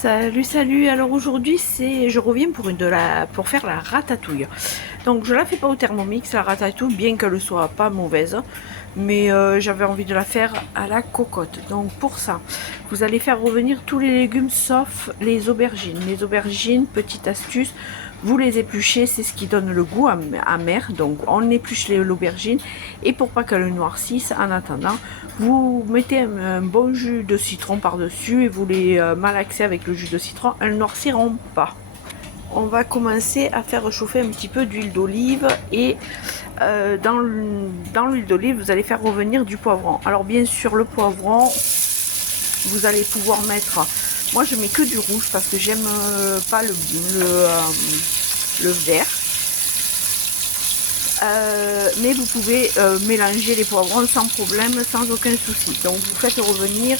Salut, salut. Alors aujourd'hui, je reviens pour faire la ratatouille. Donc je la fais pas au Thermomix, la ratatouille, bien qu'elle soit pas mauvaise, mais j'avais envie de la faire à la cocotte. Donc pour ça, vous allez faire revenir tous les légumes sauf les aubergines. Les aubergines, petite astuce, vous les épluchez, c'est ce qui donne le goût amer. Donc on épluche l'aubergine et pour pas qu'elle noircisse, en attendant, vous mettez un bon jus de citron par-dessus et vous les malaxez avec le jus de citron, elles ne noirciront pas. On va commencer à faire chauffer un petit peu d'huile d'olive et dans l'huile d'olive, vous allez faire revenir du poivron. Alors bien sûr, le poivron, vous allez pouvoir mettre... Moi, je mets que du rouge parce que j'aime pas le vert. Mais vous pouvez mélanger les poivrons sans problème, sans aucun souci. Donc vous faites revenir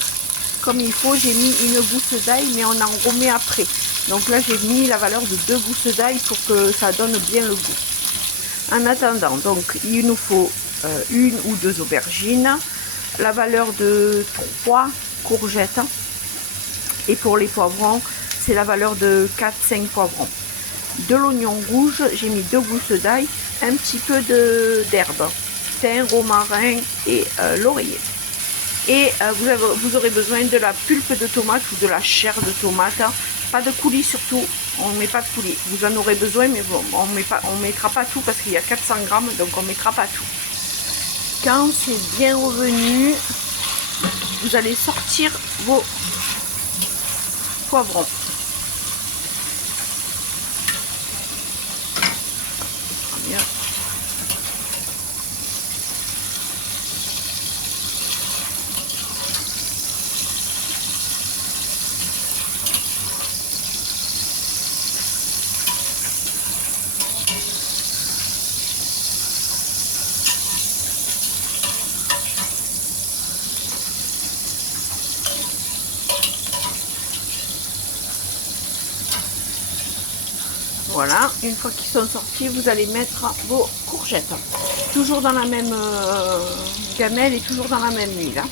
comme il faut. J'ai mis une gousse d'ail, mais on en remet après. Donc là j'ai mis la valeur de 2 gousses d'ail pour que ça donne bien le goût. En attendant, donc il nous faut une ou deux aubergines, la valeur de 3 courgettes, et pour les poivrons c'est la valeur de 4-5 poivrons. De l'oignon rouge, j'ai mis 2 gousses d'ail, un petit peu d'herbe, thym, romarin et laurier. Et vous aurez besoin de la pulpe de tomate ou de la chair de tomate, pas de coulis surtout, on ne met pas de coulis. Vous en aurez besoin, mais bon, on ne mettra pas tout parce qu'il y a 400 grammes, donc on ne mettra pas tout. Quand c'est bien revenu, vous allez sortir vos poivrons. Bien. Voilà, une fois qu'ils sont sortis, vous allez mettre vos courgettes. Toujours dans la même gamelle et toujours dans la même huile. Hein.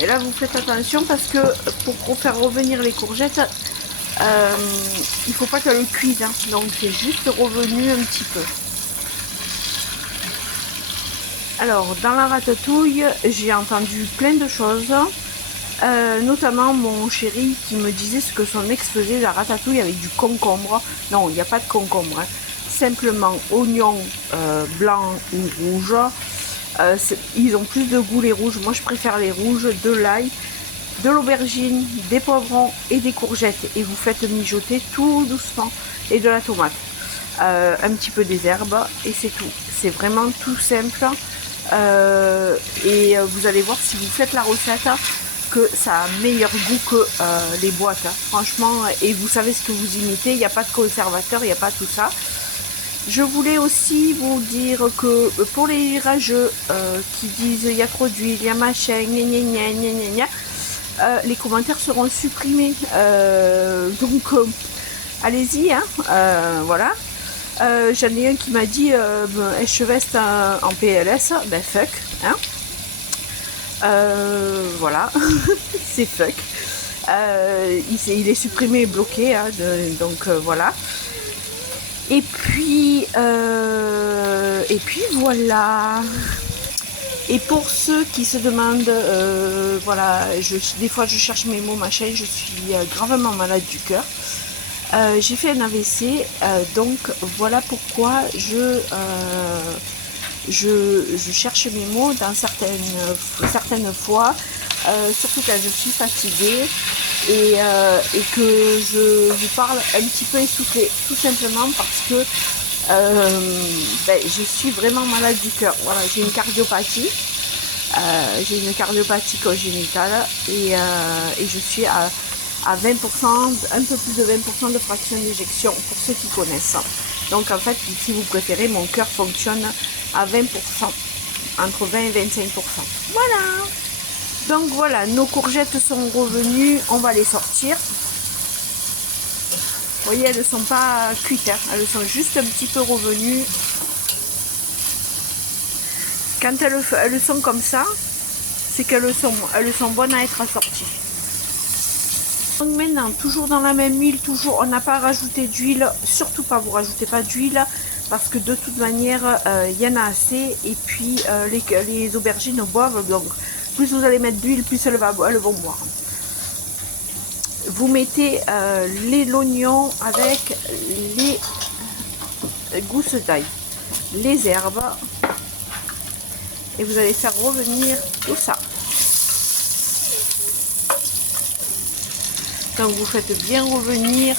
Et là, vous faites attention parce que pour faire revenir les courgettes, il ne faut pas qu'elles cuisent. Hein. Donc, c'est juste revenu un petit peu. Alors, dans la ratatouille, j'ai entendu plein de choses. Notamment mon chéri qui me disait ce que son ex faisait la ratatouille avec du concombre. Non, il n'y a pas de concombre. Hein. Simplement oignons blancs ou rouges. Ils ont plus de goût les rouges. Moi, je préfère les rouges, de l'ail, de l'aubergine, des poivrons et des courgettes. Et vous faites mijoter tout doucement. Et de la tomate. Un petit peu des herbes et c'est tout. C'est vraiment tout simple. Et vous allez voir si vous faites la recette que ça a meilleur goût que les boîtes. Hein. Franchement, et vous savez ce que vous imitez. Il n'y a pas de conservateur, il n'y a pas tout ça. Je voulais aussi vous dire que pour les rageux qui disent il y a trop d'huile, il y a machin, les commentaires seront supprimés. Donc allez-y, hein, voilà. J'en ai un qui m'a dit Echeveste en PLS, ben fuck, hein. Voilà, c'est fuck. Il est supprimé et bloqué, hein, donc voilà. Et puis voilà. Et pour ceux qui se demandent, voilà, des fois je cherche mes mots, machin, je suis gravement malade du cœur. J'ai fait un AVC, donc voilà pourquoi je cherche mes mots dans certaines fois, surtout quand je suis fatiguée et que je vous parle un petit peu essoufflé, tout simplement parce que je suis vraiment malade du cœur. Voilà, j'ai une cardiopathie. J'ai une cardiopathie congénitale et je suis à 20%, un peu plus de 20% de fraction d'éjection pour ceux qui connaissent. Donc en fait, si vous préférez, mon cœur fonctionne à 20%, entre 20 et 25%. Voilà. Donc voilà, nos courgettes sont revenues, on va les sortir. Vous voyez, elles ne sont pas cuites, hein. Elles sont juste un petit peu revenues. Quand elles sont comme ça, c'est qu'elles sont bonnes à être assorties. Donc maintenant, toujours dans la même huile, toujours, on n'a pas rajouté d'huile, surtout pas, vous rajoutez pas d'huile, parce que de toute manière, il y en a assez, et puis les aubergines boivent, donc plus vous allez mettre d'huile, plus elles vont boire. Vous mettez l'oignon avec les gousses d'ail, les herbes, et vous allez faire revenir tout ça. Donc vous faites bien revenir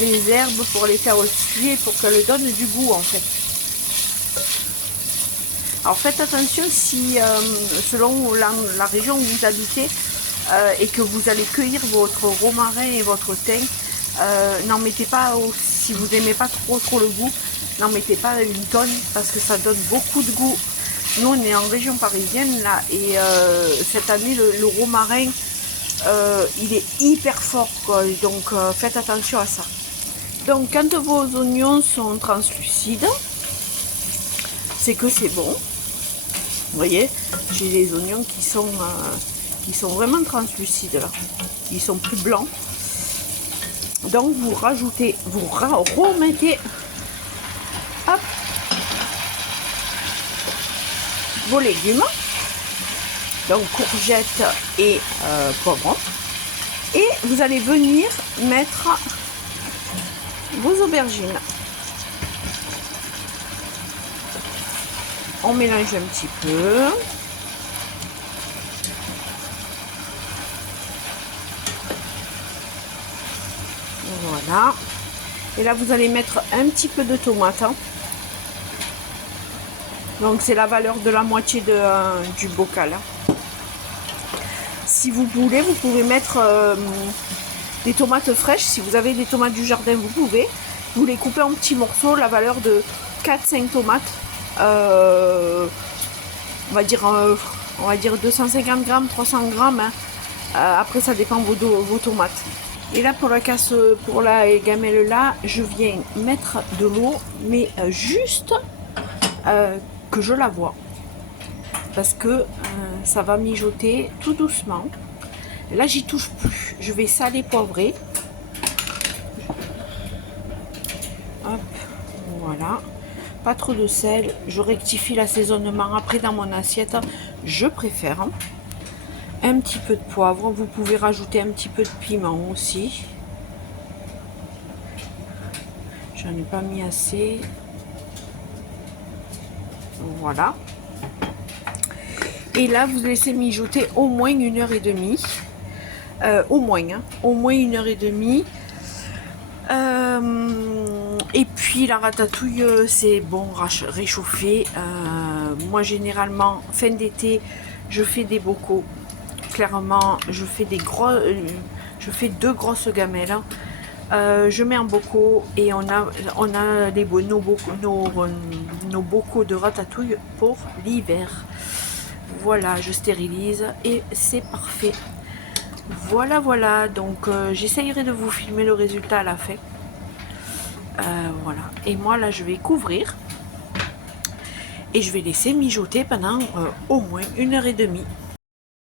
les herbes pour les faire suer, pour qu'elles donnent du goût en fait. Alors faites attention si selon la région où vous habitez et que vous allez cueillir votre romarin et votre thym, n'en mettez pas, si vous n'aimez pas trop le goût, n'en mettez pas une tonne parce que ça donne beaucoup de goût. Nous on est en région parisienne là et cette année le romarin il est hyper fort quoi, donc faites attention à ça. Donc quand vos oignons sont translucides, c'est que c'est bon. Vous voyez, j'ai les oignons qui sont vraiment translucides là, ils sont plus blancs. Donc vous rajoutez, vous remettez hop, vos légumes, donc courgettes et poivrons, et vous allez venir mettre vos aubergines. On mélange un petit peu. Voilà. Et là, vous allez mettre un petit peu de tomate. Donc, c'est la valeur de la moitié du bocal. Si vous voulez, vous pouvez mettre des tomates fraîches. Si vous avez des tomates du jardin, vous pouvez. Vous les coupez en petits morceaux, la valeur de 4-5 tomates. On va dire 250 grammes, 300 grammes. Hein. Après, ça dépend vos tomates. Et là, pour la gamelle là, je viens mettre de l'eau, mais juste que je la vois. Parce que ça va mijoter tout doucement. Là, j'y touche plus. Je vais saler, poivrer. Hop, voilà. Pas trop de sel. Je rectifie l'assaisonnement après dans mon assiette. Je préfère. Un petit peu de poivre. Vous pouvez rajouter un petit peu de piment aussi. J'en ai pas mis assez. Voilà. Et là, vous laissez mijoter au moins 1h30. Au moins 1h30. Et puis la ratatouille, c'est bon réchauffer. Moi, généralement, fin d'été, je fais des bocaux. Clairement, je fais deux grosses gamelles. Je mets en bocaux et on a nos bocaux de ratatouille pour l'hiver. Voilà, je stérilise et c'est parfait. Voilà, donc j'essayerai de vous filmer le résultat à la fin. Voilà, et moi là je vais couvrir et je vais laisser mijoter pendant au moins 1h30.